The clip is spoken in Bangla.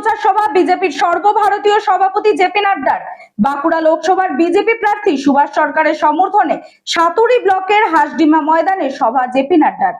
প্রচার সভা বিজেপির সর্বভারতীয় সভাপতি জেপি নাড্ডার। বাঁকুড়া লোকসভার বিজেপি প্রার্থী সুভাষ সরকারের সমর্থনে সাতুরি ব্লকের হাসডিমা ময়দানে সভা জেপি নাড্ডার।